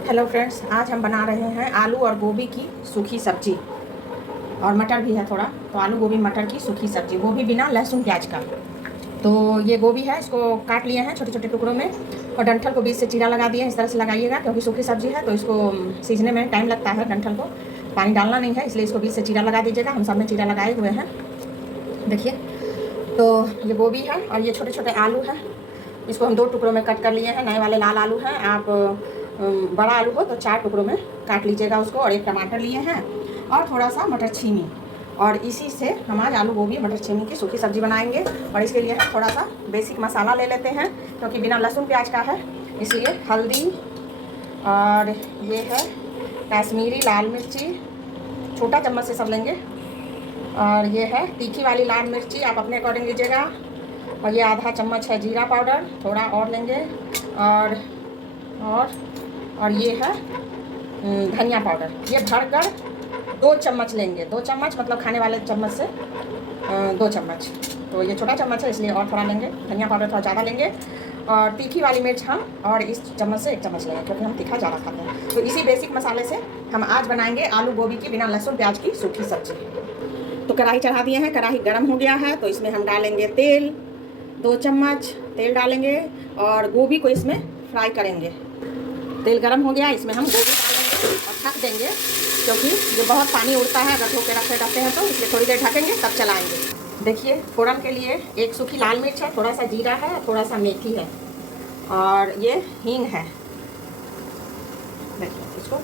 Hello friends, आज हम बना रहे हैं आलू और गोभी की सूखी सब्जी और मटर भी है थोड़ा। तो आलू गोभी मटर की सूखी सब्जी, वो भी बिना लहसुन प्याज का। तो ये गोभी है, इसको काट लिए हैं छोटे छोटे टुकड़ों में और डंठल को बीच से चीरा लगा दिए। इस तरह से लगाइएगा क्योंकि सूखी सब्जी है तो इसको सीझने में टाइम लगता है। डंठल को पानी डालना नहीं है, इसलिए इसको बीच से चीरा लगा दीजिएगा। हम सब में चीरा लगाए हुए हैं, देखिए। तो ये गोभी है और ये छोटे छोटे आलू हैं। इसको हम 2 टुकड़ों में कट कर लिए हैं। नए वाले लाल आलू हैं। आप बड़ा आलू हो तो 4 टुकड़ों में काट लीजिएगा उसको। और 1 टमाटर लिए हैं और थोड़ा सा मटर छीमी। और इसी से हम आज आलू गोभी मटर छीमी की सूखी सब्जी बनाएंगे। और इसके लिए थोड़ा सा बेसिक मसाला ले लेते हैं क्योंकि बिना लहसुन प्याज का है, इसलिए हल्दी और ये है कश्मीरी लाल मिर्ची, छोटा चम्मच से सब लेंगे। और ये है तीखी वाली लाल मिर्ची, आप अपने अकॉर्डिंग लीजिएगा। और ये आधा चम्मच है जीरा पाउडर, थोड़ा और लेंगे। और ये है धनिया पाउडर। ये भरकर 2 चम्मच लेंगे। 2 चम्मच मतलब खाने वाले चम्मच से 2 चम्मच। तो ये छोटा चम्मच है इसलिए और थोड़ा लेंगे। धनिया पाउडर थोड़ा ज़्यादा लेंगे। और तीखी वाली मिर्च हम और इस चम्मच से 1 चम्मच लेंगे क्योंकि हम तीखा ज़्यादा खाते हैं। तो इसी बेसिक मसाले से हम आज बनाएंगे आलू गोभी की बिना लहसुन प्याज की सूखी सब्जी। तो कढ़ाई चढ़ा दिए हैं, कढ़ाई गर्म हो गया है। तो इसमें हम डालेंगे तेल, 2 चम्मच तेल डालेंगे और गोभी को इसमें फ्राई करेंगे। तेल गर्म हो गया, इसमें हम गोभी डालेंगे और ढक देंगे क्योंकि ये बहुत पानी उड़ता है अगर धो के रखते हैं तो, इसलिए थोड़ी देर ढकेंगे तब चलाएंगे। देखिए, फ़ौरन के लिए 1 सूखी लाल मिर्च है, थोड़ा सा जीरा है, थोड़ा सा मेथी है और ये हींग है। देखिए, इसको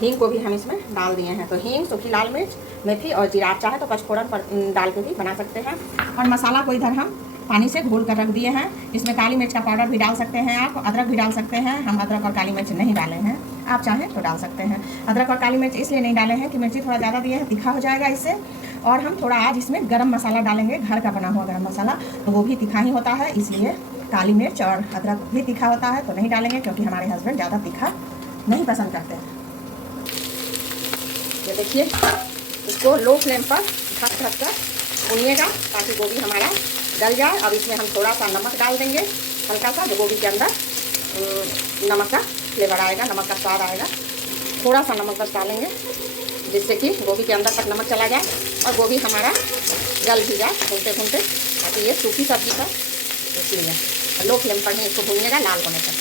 हींग को भी हम इसमें डाल दिए हैं। तो हींग, सूखी लाल मिर्च, मेथी और जीरा, आप चाहे तो पचफोरन पर डाल के भी बना सकते हैं। और मसाला को इधर हम पानी से घोल कर रख दिए हैं। इसमें काली मिर्च का पाउडर भी डाल सकते हैं, आप अदरक भी डाल सकते हैं। हम अदरक और काली मिर्च नहीं डाले हैं, आप चाहें तो डाल सकते हैं। अदरक और काली मिर्च इसलिए नहीं डाले हैं कि मिर्ची थोड़ा ज़्यादा दिए हैं, तीखा हो जाएगा इससे। और हम थोड़ा आज इसमें गरम मसाला डालेंगे, घर का बना हुआ गरम मसाला, तो वो भी तीखा ही होता है, इसलिए काली मिर्च और अदरक भी तीखा होता है तो नहीं डालेंगे क्योंकि हमारे हस्बैंड ज़्यादा तीखा नहीं पसंद करते हैं। ये देखिए, इसको लो फ्लेम पर ढक कर भूनिएगा ताकि गोभी हमारा गल जाए। अब इसमें हम थोड़ा सा नमक डाल देंगे, हल्का सा, जो गोभी के अंदर नमक का फ्लेवर आएगा, नमक का स्वाद आएगा। थोड़ा सा नमक बस डालेंगे जिससे कि गोभी के अंदर तक नमक चला जाए और गोभी हमारा गल भी जाए भूनते भूनते, ताकि ये सूखी सब्जी का, इसलिए लो फ्लेम पर ही इसको भूनिएगा लाल होने तक।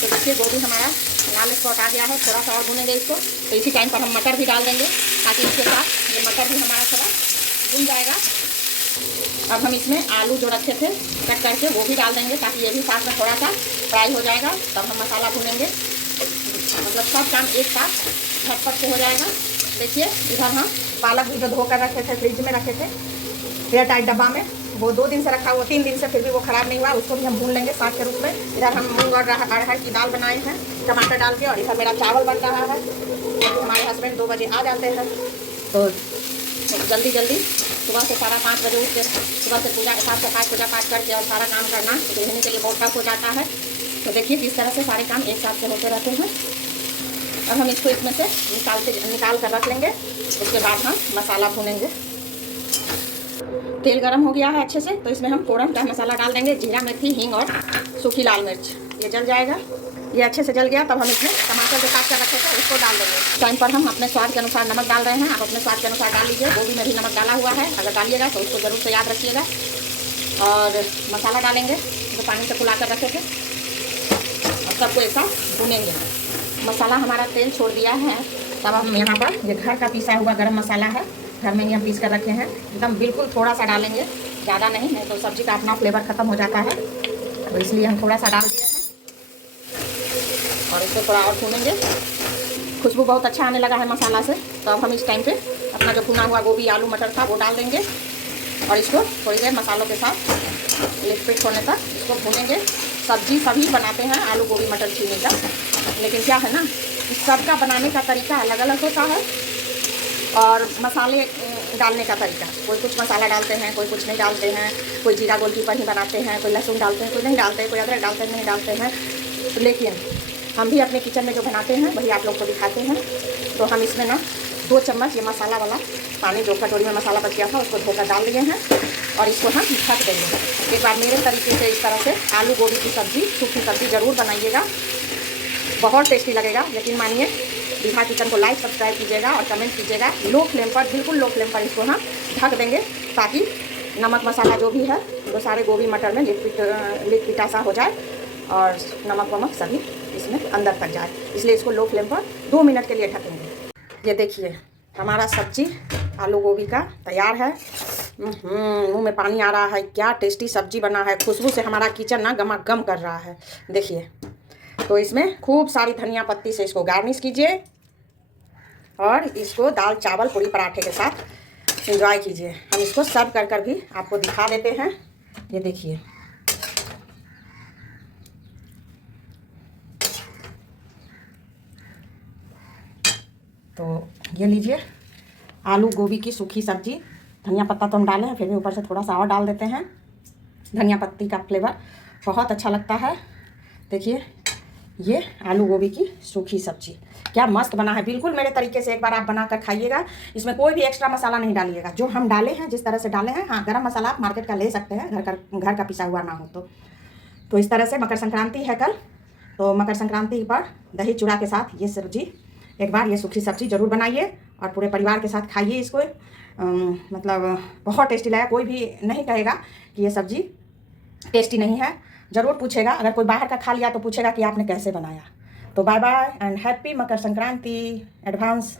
तो देखिए, गोभी हमारा लाल स्पॉट आ गया है, थोड़ा सा और भूनेंगे इसको। तो इसी टाइम पर हम मटर भी डाल देंगे ताकि इसके साथ ये मटर भी हमारा थोड़ा भून जाएगा। अब हम इसमें आलू जो रखे थे कट करके वो भी डाल देंगे ताकि ये भी साथ में थोड़ा सा फ्राई हो जाएगा। तब हम मसाला भूनेंगे, मतलब सब काम एक साथ झटपट से हो जाएगा। देखिए, इधर हम पालक भी जो धोकर रखे थे, फ्रिज में रखे थे एयर टाइट डब्बा में, वो 2 दिन से रखा हुआ, 3 दिन से, फिर भी वो ख़राब नहीं हुआ, उसको भी हम भून लेंगे साग के रूप में। इधर हम मूंग और अरहर की दाल बनाए हैं टमाटर डाल के। और इधर मेरा चावल बन रहा है क्योंकि हमारे हस्बैंड 2 बजे आ जाते हैं। तो जल्दी जल्दी सुबह से सारा 5 बजे उठ के सुबह से पूजा, साफ सफाई, पूजा पाठ करके और सारा काम करना गृहिणी के लिए बहुत टफ हो जाता है। तो देखिए किस तरह से सारे काम एक साथ से होते रहते हैं। अब हम इसको इसमें से निकाल कर रख लेंगे। उसके बाद हम मसाला भूनेंगे। तेल गरम हो गया है अच्छे से, तो इसमें हम फ़ौरन गरम मसाला डाल देंगे, जीरा, मेथी, हींग और सूखी लाल मिर्च। ये जल जाएगा, ये अच्छे से जल गया। तब हम इसमें टमाटर जो काट कर रखे थे उसको डाल देंगे। इस टाइम पर हम अपने स्वाद के अनुसार नमक डाल रहे हैं, आप अपने स्वाद के अनुसार डाल लीजिए। गोभी में भी नमक डाला हुआ है, अगर डालिएगा तो उसको ज़रूर से याद रखिएगा। और मसाला डालेंगे जो पानी से फुला कर रखे थे और सबको एक साथ भूनेंगे। मसाला हमारा तेल छोड़ दिया है। तब हम यहाँ पर ये घर का पीसा हुआ गरम मसाला है, घर में ही हम पीस कर रखे हैं, एकदम बिल्कुल थोड़ा सा डालेंगे, ज़्यादा नहीं है तो सब्ज़ी का अपना फ्लेवर ख़त्म हो जाता है। तो इसलिए हम थोड़ा सा डाल दिए हैं और इसको थोड़ा और भूनेंगे। खुशबू बहुत अच्छा आने लगा है मसाला से। तो अब हम इस टाइम पे अपना जो भुना हुआ गोभी, आलू, मटर था वो डाल देंगे और इसको थोड़ी देर मसालों के साथ लिक्विड होने तक इसको भूनेंगे। सब्जी सभी बनाते हैं आलू गोभी मटर छीने का, लेकिन क्या है ना, इस सबका बनाने का तरीका अलग अलग होता है और मसाले डालने का तरीका, कोई कुछ मसाला डालते हैं, कोई कुछ नहीं डालते हैं, कोई जीरा गोलकीपर ही बनाते हैं, कोई लहसुन डालते हैं, कोई नहीं डालते, कोई अदरक डालते हैं, नहीं डालते हैं। लेकिन हम भी अपने किचन में जो बनाते हैं वही आप लोग को दिखाते हैं। तो हम इसमें ना 2 चम्मच ये मसाला वाला पानी, जो कटोरी में मसाला बच गया था उसको धोकर डाल दिए हैं और इसको हम ढक देंगे। एक बार मेरे तरीके से इस तरह से आलू गोभी की सब्ज़ी, सूखी सब्ज़ी ज़रूर बनाइएगा। बहुत टेस्टी लगेगा, यकीन मानिए। विभा किचन को लाइक सब्सक्राइब कीजिएगा और कमेंट कीजिएगा। लो फ्लेम पर, बिल्कुल लो फ्लेम पर इसको हम ढक देंगे ताकि नमक मसाला जो भी है वो सारे गोभी मटर में लिक्विड सा हो जाए और नमक वमक सभी इसमें अंदर तक जाए, इसलिए इसको लो फ्लेम पर 2 मिनट के लिए ढकेंगे। ये देखिए हमारा सब्जी आलू गोभी का तैयार है। मुंह में पानी आ रहा है, क्या टेस्टी सब्जी बना है। खुशबू से हमारा किचन ना गमागम कर रहा है। देखिए, तो इसमें खूब सारी धनिया पत्ती से इसको गार्निश कीजिए और इसको दाल चावल पूरी पराठे के साथ एंजॉय कीजिए। हम इसको सर्व कर कर भी आपको दिखा देते हैं। ये देखिए, तो ये लीजिए आलू गोभी की सूखी सब्जी। धनिया पत्ता तो हम डाले हैं, फिर भी ऊपर से थोड़ा सा और डाल देते हैं। धनिया पत्ती का फ्लेवर बहुत अच्छा लगता है। देखिए, ये आलू गोभी की सूखी सब्जी क्या मस्त बना है। बिल्कुल मेरे तरीके से एक बार आप बनाकर खाइएगा। इसमें कोई भी एक्स्ट्रा मसाला नहीं डालिएगा, जो हम डाले हैं जिस तरह से डाले हैं। हाँ, गरम मसाला आप मार्केट का ले सकते हैं, घर का पिसा हुआ ना हो तो इस तरह से। मकर संक्रांति है कल, तो मकर संक्रांति पर दही चूड़ा के साथ ये सब्जी, एक बार ये सूखी सब्जी ज़रूर बनाइए और पूरे परिवार के साथ खाइए इसको। मतलब बहुत टेस्टी लगा। कोई भी नहीं कहेगा कि ये सब्जी टेस्टी नहीं है, ज़रूर पूछेगा। अगर कोई बाहर का खा लिया तो पूछेगा कि आपने कैसे बनाया। तो bye bye and happy Makar Sankranti advance.